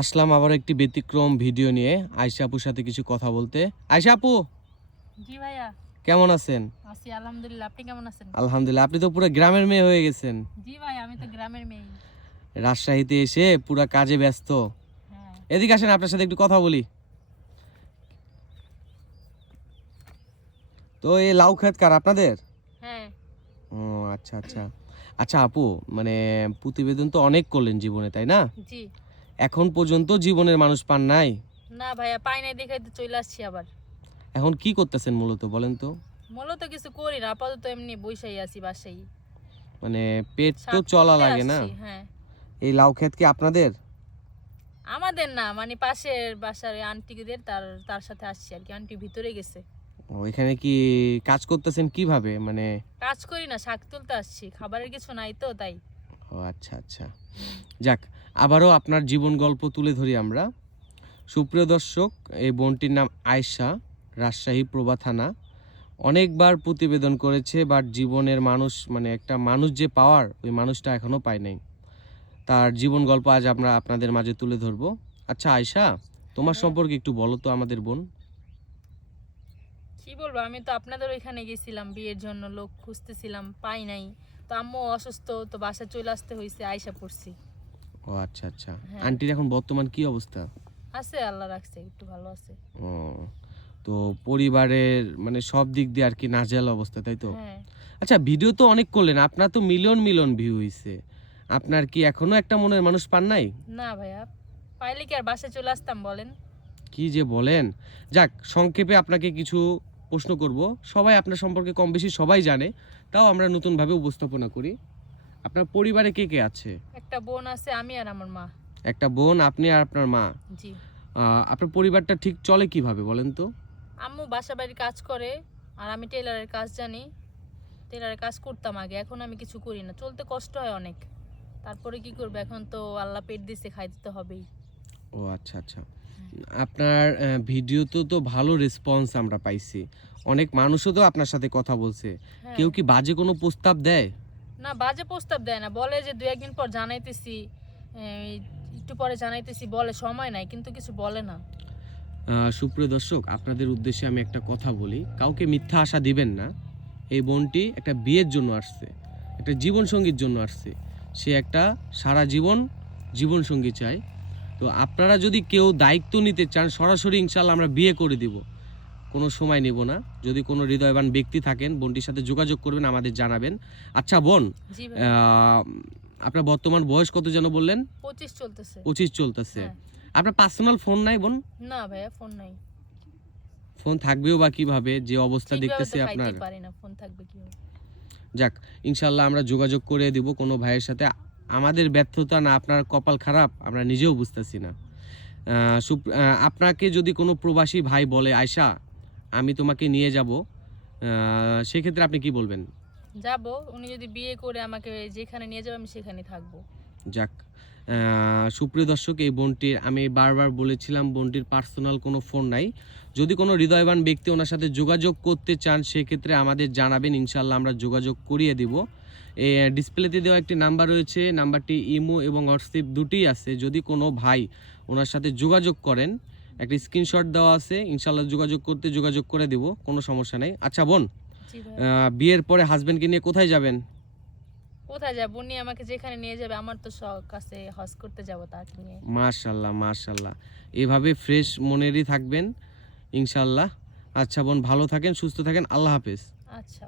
আসলাম আবার একটি ব্যতিক্রম ভিডিও নিয়ে। আয়সা আপুর সাথে কিছু কথা বলতে। আয়শা আপু জি ভাইয়া। কেমন আছেন? আছি আলহামদুলিল্লাহ। আপনি কেমন আছেন? আলহামদুলিল্লাহ আপনি তো পুরো গ্রামের মেয়ে হয়ে গেছেন। জি ভাই আমি তো গ্রামের মেয়ে। রাজশাহীতে এসে পুরো কাজে ব্যস্ত। হ্যাঁ। এদিকে আসেন আপনার সাথে একটু কথা বলি। তো এই লাউ খেত কার আপনাদের? হ্যাঁ। ও আচ্ছা আচ্ছা। আচ্ছা আপু মানে প্রতিবেদন তো অনেক করলেন জীবনে তাই না? জি। এখন পর্যন্ত জীবনের মানুষ পান নাই? না ভাইয়া পাই নাই দেখাই তো চলে আসছি আবার। এখন কি করতেছেন মূলত বলেন তো? মূলত কিছু করি না আপাতত এমনি বৈশাই আছি বাসাই মানে পেট তো চলা লাগে না? হ্যাঁ। এই লাউ ক্ষেত কি আপনাদের? আমাদের না মানে পাশের বাসার আন্টিদের তার তার সাথে আসছি আর কি আন্টি ভিতরে গেছে। ও এখানে কি কাজ করতেছেন কীভাবে? মানে কাজ করি না শাক তুলতে আসছি খাবারের কিছু নাই তো তাই। ও আচ্ছা আচ্ছা। যাক আবারও আপনার জীবন গল্প তুলে ধরি আমরা। সুপ্রিয় দর্শক এই বোনটির নাম আয়শা রাজশাহী প্রভা থানা। অনেকবার প্রতিবেদন করেছে বাট জীবনের মানুষ মানে একটা মানুষ যে পাওয়ার ওই মানুষটা এখনও পায় নাই। তার জীবন গল্প আজ আমরা আপনাদের মাঝে তুলে ধরবো। আচ্ছা আয়শা তোমার হ্যাঁ। সম্পর্কে একটু বলো তো আমাদের বোন। কি বলব আমি তো আপনাদের ওইখানে গেছিলাম বিয়ের জন্য লোক খুঁজতেছিলাম পাই নাই। তো আম্মু অসুস্থ তো বাসা চলে আসতে হয়েছে আয়সা পড়ছি। ও আচ্ছা আচ্ছা। হ্যাঁ। আন্টির এখন বর্তমান কি অবস্থা? আছে আল্লাহ রাখছে একটু ভালো আছে। ও তো পরিবারের মানে সব দিক দিয়ে আর কি নাজেহাল অবস্থা তাই তো? হ্যাঁ। আচ্ছা ভিডিও তো অনেক করলেন আপনার তো মিলিয়ন মিলিয়ন ভিউ হইছে। আপনার কি এখনও একটা মনের মানুষ পান নাই? না ভাইয়া পাইলে কি আর বাসায় চলে আসতাম বলেন। কি যে বলেন। যাক সংক্ষেপে আপনাকে কিছু প্রশ্ন করব। সবাই আপনার সম্পর্কে কম বেশি সবাই জানে তাও আমরা নতুনভাবে উপস্থাপনা করি। আপনার পরিবারে কে কে আছে? একটা বোন আছে আমি আর আমার মা। একটা বোন আপনি আর আপনার মা? জি। আপনার পরিবারটা ঠিক চলে কীভাবে বলেন তো? আম্মু বাসা বাড়ির কাজ করে আর আমি টেলারের কাজ জানি। টেলারের কাজ করতাম আগে এখন আমি কিছু করি না। চলতে কষ্ট হয় অনেক। তারপরে কি করবে? এখন তো আল্লাহ পেট দিছে খাইতে তো হবেই। ও আচ্ছা আচ্ছা। আপনার ভিডিওতে তো ভালো রেসপন্স আমরা পাইছি। অনেক মানুষও তো আপনার সাথে কথা বলছে। হ্যাঁ। কেউ কি বাজে কোনো প্রস্তাব দেয়? না, বাজে প্রস্তাব দেয় না। বলে যে দু একদিন পর জানাইতেছি একটু পরে জানাইতেছি, বলে, সময় নাই, কিন্তু কিছু বলে না। সুপ্রিয় দর্শক, আপনাদের উদ্দেশ্যে আমি একটা কথা বলি। কাউকে মিথ্যা আশা দিবেন না। এই বোনটি একটা বিয়ের জন্য আসছে, একটা জীবন সঙ্গীর জন্য আসছে। সে একটা সারা জীবন জীবন সঙ্গী চায় তো আপনারা যদি কেউ দায়িত্ব নিতে চান, সরাসরি ইনশাল্লাহ আমরা বিয়ে করে দিব। কোনো সময় নেব না। যদি কোনো হৃদয়বান ব্যক্তি থাকেন বোনটির সাথে যোগাযোগ করবেন আমাদের জানাবেন। আচ্ছা বোন আপনার বর্তমান বয়স কত যেন বললেন? পঁচিশ চলতেছে। পঁচিশ চলতেছে। হ্যাঁ। আপনার পার্সোনাল ফোন নাই বোন? না ভাইয়া ফোন নাই। ফোন থাকবেও বা কীভাবে? যে অবস্থা দেখতেছি আপনার। ফোন থাকবে যাক ইনশাল্লাহ আমরা যোগাযোগ করে দিব কোনো ভাইয়ের সাথে। আমাদের ব্যর্থতা না আপনার কপাল খারাপ আমরা নিজেও বুঝতেছি না। আপনাকে যদি কোনো প্রবাসী ভাই বলে আয়শা আমি তোমাকে নিয়ে যাব। সেক্ষেত্রে আপনি কি বলবেন? যাব উনি যদি বিয়ে করে আমাকে যেখানে নিয়ে যাবে আমি সেখানে থাকব। যাক সুপ্রিয় দর্শক এই বোনটির আমি বারবার বলেছিলাম বোনটির পার্সোনাল কোনো ফোন নাই। যদি কোনো হৃদয়বান ব্যক্তি ওনার সাথে যোগাযোগ করতে চান সেক্ষেত্রে আমাদের জানাবেন ইনশাল্লাহ আমরা যোগাযোগ করিয়ে দিব। এ ডিসপ্লেতে দেওয়া একটি নাম্বার রয়েছে নাম্বারটি ইমো এবং হোয়াটসঅ্যাপ দুটিই আছে। যদি কোনো ভাই ওনার সাথে যোগাযোগ করেন একটা স্ক্রিনশট দেওয়া আছে ইনশাল্লাহ যোগাযোগ করতে যোগাযোগ করে দিব কোনো সমস্যা নেই। আচ্ছা বোন বিয়ের পরে হাজবেন্ডকে নিয়ে কোথায় যাবেন? কোথায় যাব? উনি আমাকে যেখানে নিয়ে যাবে আমার তো শখ হজ করতে যাব তাকে নিয়ে। এভাবে ফ্রেশ মনেরই থাকবেন আচ্ছা বোন ভালো থাকেন সুস্থ থাকেন আল্লাহ হাফেজ। আচ্ছা